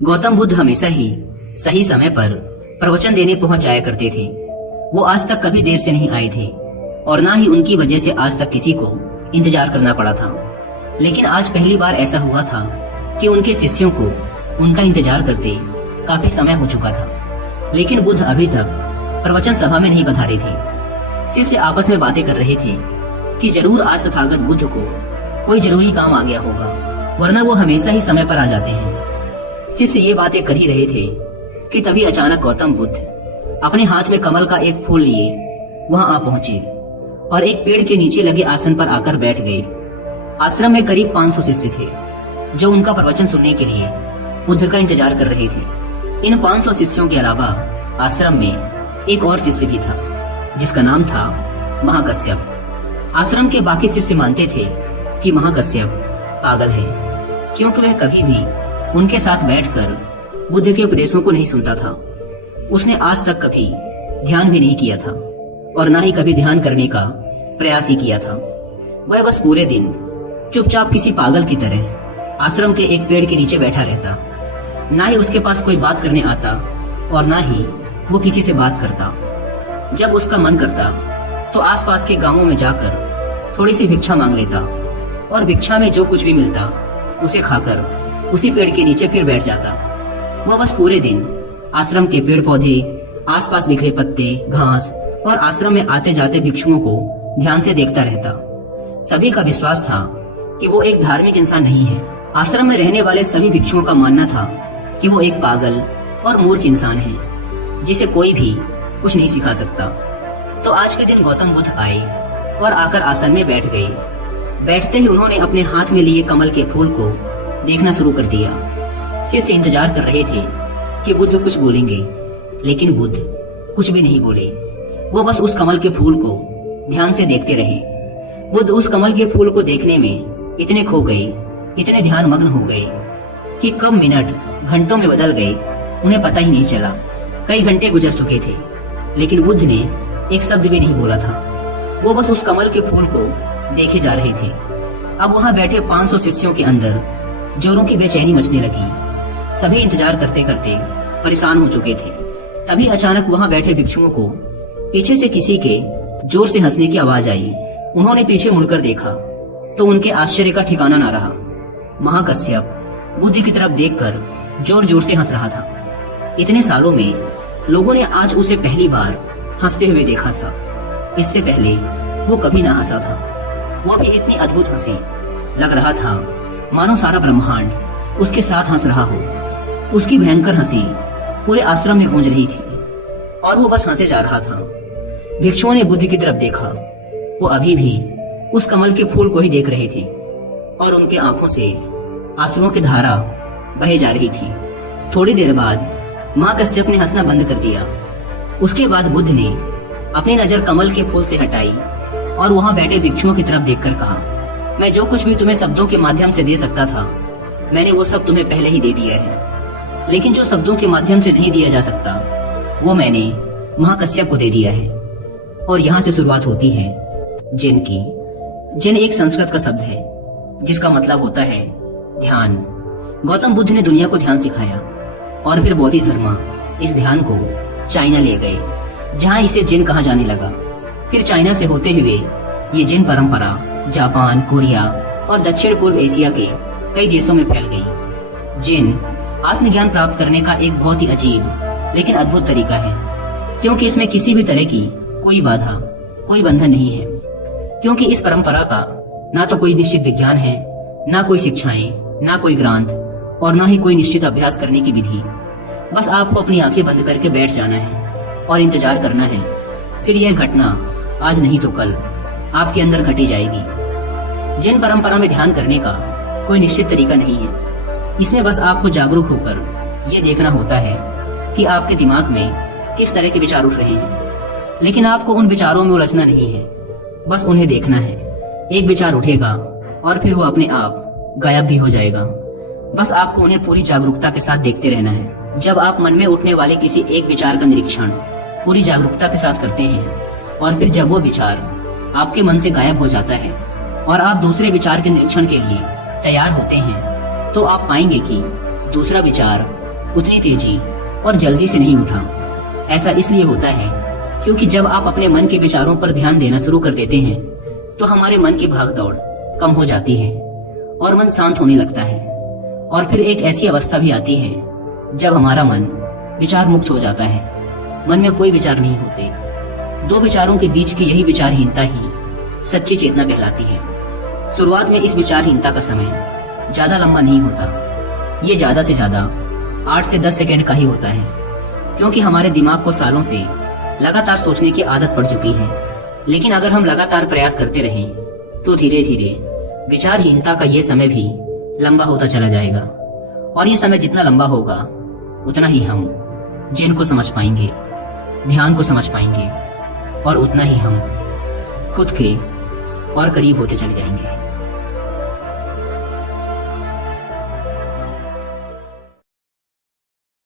गौतम बुद्ध हमेशा ही सही समय पर प्रवचन देने पहुंच जाया करते थे। वो आज तक कभी देर से नहीं आए थे और ना ही उनकी वजह से आज तक किसी को इंतजार करना पड़ा था। लेकिन आज पहली बार ऐसा हुआ था कि उनके शिष्यों को उनका इंतजार करते काफी समय हो चुका था, लेकिन बुद्ध अभी तक प्रवचन सभा में नहीं पधारे थे। शिष्य आपस में बातें कर रहे थे कि जरूर आज तथागत बुद्ध को कोई जरूरी काम आ गया होगा, वरना वो हमेशा ही समय पर आ जाते हैं। शिष्य ये बातें कर ही रहे थे कि तभी अचानक गौतम बुद्ध अपने हाथ में कमल का एक फूल लिए वहां आ पहुंचे और एक पेड़ के नीचे लगे आसन पर आकर बैठ गए। आश्रम में करीब 500 शिष्य थे जो उनका प्रवचन सुनने के लिए बुद्ध का इंतजार कर रहे थे। इन 500 शिष्यों के अलावा आश्रम में एक और शिष्य भी था जिसका नाम था महाकश्यप। आश्रम के बाकी शिष्य मानते थे कि महाकश्यप पागल है, क्योंकि वह कभी भी उनके साथ बैठकर बुद्ध के उपदेशों को नहीं सुनता था। उसने आज तक कभी ध्यान भी नहीं किया था और ना ही कभी ध्यान करने का प्रयास ही किया था। वह बस पूरे दिन चुपचाप किसी पागल की तरह आश्रम के एक पेड़ के नीचे बैठा रहता। ना ही उसके पास कोई बात करने आता और ना ही वो किसी से बात करता। जब उसका मन करता तो आसपास के गांवों में जाकर थोड़ी सी भिक्षा मांग लेता और भिक्षा में जो कुछ भी मिलता उसे खाकर उसी पेड़ के नीचे फिर बैठ जाता। वह बस पूरे दिन आश्रम के पेड़ पौधे, आसपास बिखरे पत्ते, घास और आश्रम में आते जाते भिक्षुओं को ध्यान से देखता रहता। सभी का विश्वास था कि वो एक धार्मिक इंसान नहीं है। आश्रम में रहने वाले सभी भिक्षुओं का मानना था कि वो एक पागल और मूर्ख इंसान है जिसे कोई भी कुछ नहीं सिखा सकता। तो आज के दिन गौतम बुद्ध आए और आकर आसन में बैठ गए। बैठते ही उन्होंने अपने हाथ में लिए कमल के फूल को देखना शुरू कर दिया। शिष्य इंतजार कर रहे थे कि बुद्ध कुछ बोलेंगे, लेकिन बुद्ध कुछ भी नहीं बोले। वो बस उस कमल के फूल को ध्यान से देखते रहे। बुद्ध उस कमल के फूल को देखने में इतने खो गए, इतने ध्यान मग्न हो गए कि कब मिनट घंटों में बदल गए उन्हें पता ही नहीं चला। कई घंटे गुजर चुके थे, लेकिन बुद्ध ने एक शब्द भी नहीं बोला था। वो बस उस कमल के फूल को देखे जा रहे थे। अब वहां बैठे 500 शिष्यों के अंदर जोरों की बेचैनी मचने लगी। सभी इंतजार करते करते परेशान हो चुके थे। तभी अचानक वहां बैठे भिक्षुओं को पीछे से किसी के जोर से हंसने की आवाज आई। उन्होंने पीछे मुड़कर देखा तो उनके आश्चर्य का ठिकाना ना रहा। महाकश्यप बुद्ध की तरफ देखकर जोर जोर से हंस रहा था। इतने सालों में लोगों ने आज उसे पहली बार हंसते हुए देखा था। इससे पहले वो कभी ना हंसा था। वो भी इतनी अद्भुत हंसी, लग रहा था मानो सारा ब्रह्मांड उसके साथ हंस रहा हो। उसकी भयंकर हंसी पूरे आश्रम में गूंज रही थी और वो बस हंसे जा रहा था। भिक्षुओं ने बुद्ध की तरफ देखा। वो अभी भी उस कमल के फूल को ही देख रहे थे और उनके आंखों से आंसुओं की धारा बहे जा रही थी। थोड़ी देर बाद महाकश्यप ने हंसना बंद कर दिया। उसके बाद बुद्ध ने अपनी नजर कमल के फूल से हटाई और वहां बैठे भिक्षुओं की तरफ देखकर कहा, मैं जो कुछ भी तुम्हें शब्दों के माध्यम से दे सकता था, मैंने वो सब तुम्हें पहले ही दे दिया है। लेकिन जो शब्दों के माध्यम से नहीं दिया जा सकता, वो मैंने महाकश्यप को दे दिया है। और यहाँ से शुरुआत होती है जिन की। जिन एक संस्कृत का शब्द है जिसका मतलब होता है ध्यान। गौतम बुद्ध ने दुनिया को ध्यान सिखाया और फिर बौद्ध धर्म इस ध्यान को चाइना ले गए, जहाँ इसे जिन कहा जाने लगा। फिर चाइना से होते हुए ये जिन परंपरा जापान, कोरिया और दक्षिण पूर्व एशिया के कई देशों में फैल गई। जिन आत्मज्ञान प्राप्त करने का एक बहुत ही अजीब लेकिन अद्भुत तरीका है, क्योंकि इसमें किसी भी तरह की कोई बाधा, कोई बंधन नहीं है। क्योंकि इस परंपरा का ना तो कोई निश्चित विज्ञान है, ना कोई शिक्षाएं, ना कोई ग्रंथ और ना ही कोई निश्चित अभ्यास करने की विधि। बस आपको अपनी आंखें बंद करके बैठ जाना है और इंतजार करना है। फिर यह घटना आज नहीं तो कल आपके अंदर घटी जाएगी। जिन परंपरा में ध्यान करने का कोई निश्चित तरीका नहीं है। इसमें बस आपको जागरूक होकर यह देखना होता है कि आपके दिमाग में किस तरह के विचार उठ रहे हैं। लेकिन आपको उन विचारों में उलझना नहीं है, बस उन्हें देखना है। एक विचार उठेगा और फिर वो अपने आप गायब भी हो जाएगा। बस आपको उन्हें पूरी जागरूकता के साथ देखते रहना है। जब आप मन में उठने वाले किसी एक विचार का निरीक्षण पूरी जागरूकता के साथ करते हैं और फिर जब वो विचार आपके मन से गायब हो जाता है और आप दूसरे विचार के निरीक्षण के लिए तैयार होते हैं, तो आप पाएंगे कि दूसरा विचार उतनी तेजी और जल्दी से नहीं उठा। ऐसा इसलिए होता है क्योंकि जब आप अपने मन के विचारों पर ध्यान देना शुरू कर देते हैं तो हमारे मन की भागदौड़ कम हो जाती है और मन शांत होने लगता है। और फिर एक ऐसी अवस्था भी आती है जब हमारा मन विचार मुक्त हो जाता है। मन में कोई विचार नहीं होते। दो विचारों के बीच की यही विचारहीनता ही सच्ची चेतना कहलाती है। शुरुआत में इस विचारहीनता का समय ज्यादा लंबा नहीं होता। ये ज्यादा से ज्यादा 8 से 10 सेकंड का ही होता है, क्योंकि हमारे दिमाग को सालों से लगातार सोचने की आदत पड़ चुकी है। लेकिन अगर हम लगातार प्रयास करते रहें तो धीरे धीरे विचारहीनता का ये समय भी लंबा होता चला जाएगा। और ये समय जितना लंबा होगा उतना ही हम जिन को समझ पाएंगे, ध्यान को समझ पाएंगे, और उतना ही हम खुद के और करीब होते चले जाएंगे।